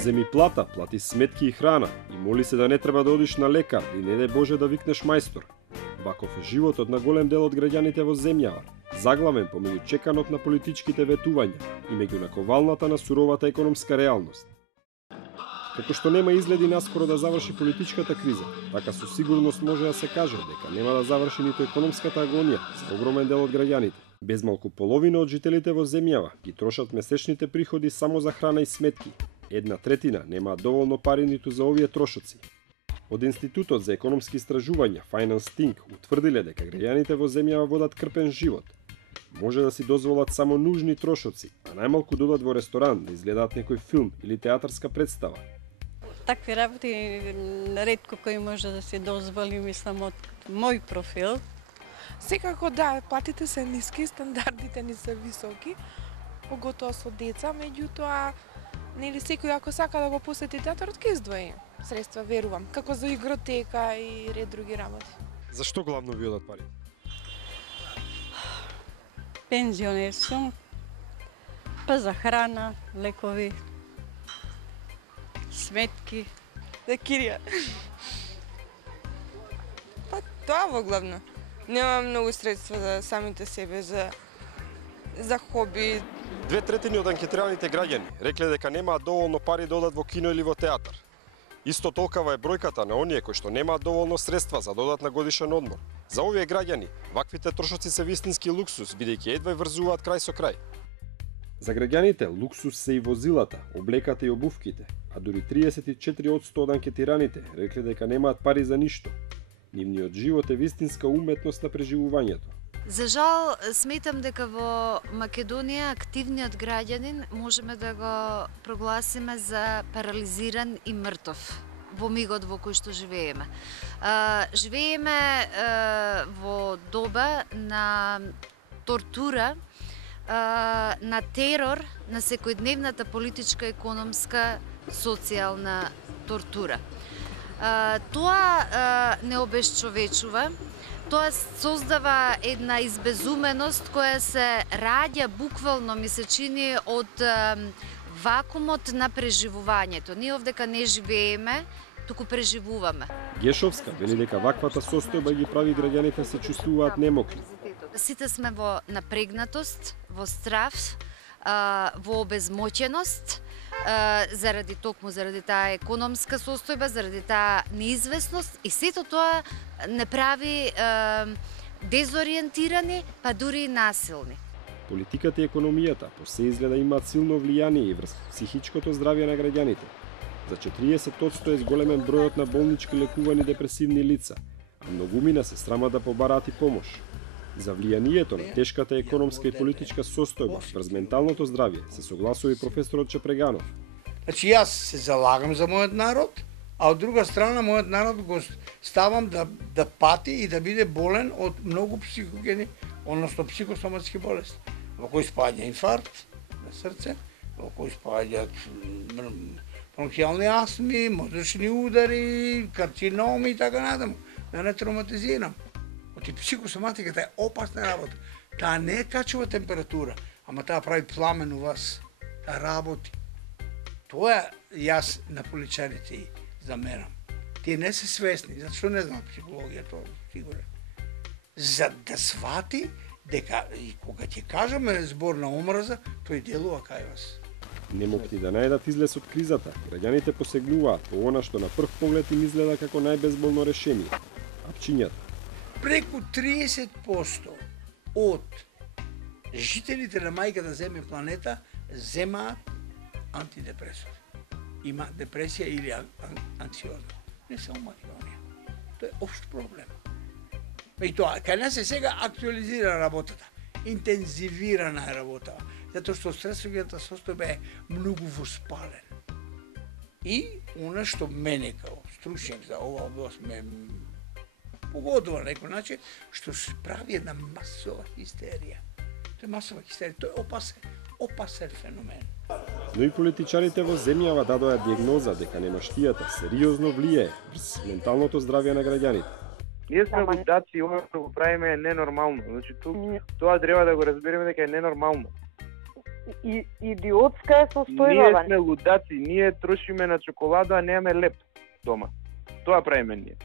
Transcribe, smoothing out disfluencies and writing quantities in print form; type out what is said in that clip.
Земи плата, плати сметки и храна и моли се да не треба да одиш на лекар и не дај Боже да викнеш мајстор. Ваков е животот на голем дел од граѓаните во земјава, заглавен помеѓу чеканот на политичките ветувања и меѓу наковалната на суровата економска реалност. Како што нема изгледи наскоро да заврши политичката криза, така со сигурност може да се каже дека нема да заврши ниту економската агонија за огромен дел од граѓаните. Без малку половина од жителите во земјава ги трошат месечните приходи само за храна и сметки. 1/3 немаат доволно пари ниту за овие трошоци. Од Институтот за економски истражувања Finance Think утврдиле дека граѓаните во земјава водат крпен живот. Може да си дозволат само нужни трошоци, а најмалку да одат во ресторан да изгледаат некој филм или театарска представа. Такви работи ретко кој може да си дозволи, мислам, од мој профил. Секако да, платите се ниски, стандардите ни се високи, поготоа со деца, меѓутоа нели секој ако сака да го посети театрот ќе издвои средства, верувам, како за игротека и ред други работи. Зашто главно ви одат пари? Пензионер сум, па за храна, лекови, сметки. За кирија. Па тоа во главно. Нема многу средства за самите себе, за хоби. 2/3 од анкетираните граѓани рекле дека немаат доволно пари да одат во кино или во театар. Исто толкова е бројката на оние кои што немаат доволно средства за да одат на годишен одмор. За овие граѓани, ваквите трошоци се вистински луксус, бидејќи едва врзуваат крај со крај. За граѓаните луксус се и возилата, облеката и обувките, а дури 34% од анкетираните рекле дека немаат пари за ништо. Нивниот живот е вистинска уметност на преживувањето. За жал, сметам дека во Македонија активниот граѓанин можеме да го прогласиме за парализиран и мртов во мигот во кој што живееме. Живееме во доба на тортура, на терор, на секојдневната политичка, економска, социјална тортура. Тоа не обесчовечува, тоа создава една избезуменост која се раѓа буквално, ми се чини, од вакуумот на преживувањето. Ние овдека не живееме, туку преживуваме. Гешовска вели дека ваквата состојба ги прави граѓаните се чувствуваат немокри. Сите сме во напрегнатост, во страв, во обезмоќеност, заради таа економска состојба, заради таа неизвестност, и сето тоа не прави дезориентирани, па дури и насилни. Политиката и економијата по се изгледа имаат силно влијание и врз психичкото здравје на граѓаните. За 40% е зголемен бројот на болнички лекувани депресивни лица, а многумина се срамат да побараат и помош. За влијанието на тешката економска и политичка состојба врз менталното здравје се согласува и професорот Чепреганов. Значи јас се залагам за мојот народ, а од друга страна мојот народ го ставам да пати и да биде болен од многу психогени, односно психосоматски болести, во кои спаѓа инфаркт на срце, во кои спаѓаат бронхијални астми, мозочни удари, карциноми и така надаму. Да не травматизирам. Оти психосоматиката е опасна работа. Таа не качува температура, ама таа прави пламен у вас. Таа работи. Тоа јас на поличарите замерам. Тие не се свесни, зашто не знаат психологија, тоа сигурен. За да свати дека и кога ќе кажеме збор на омраза, тој делува кај вас. Не могли да најдат излез од кризата. Граѓаните посегнуваат по она што на прв поглед им изгледа како најбезболно решение. Апчињата. Преку 30% од жителите на мајката Земја планета земаат антидепресори. Има депресија или анксиозно. Не само Македонија. Тоа е општ проблем. И тоа, кај нас е сега актуализира работата. Интензивирана е работа. Затоа што стресовата состојба е многу воспален. И она што мене као стручњак за ова област ме погодува на некој начин, што се прави една масова хистерија. Тоа е масова хистерија, тоа е опасен феномен. Но и политичарите во земјава дадоа диагноза дека немаштијата сериозно влијае врз менталното здравје на граѓаните. Ние сме лудаци и ова што го правиме е ненормално. Значи тоа треба да го разбереме дека е ненормално. идиотска е состојбава. Ние сме лудаци, ние трошиме на чоколада, а немаме леп дома. Тоа правиме ние.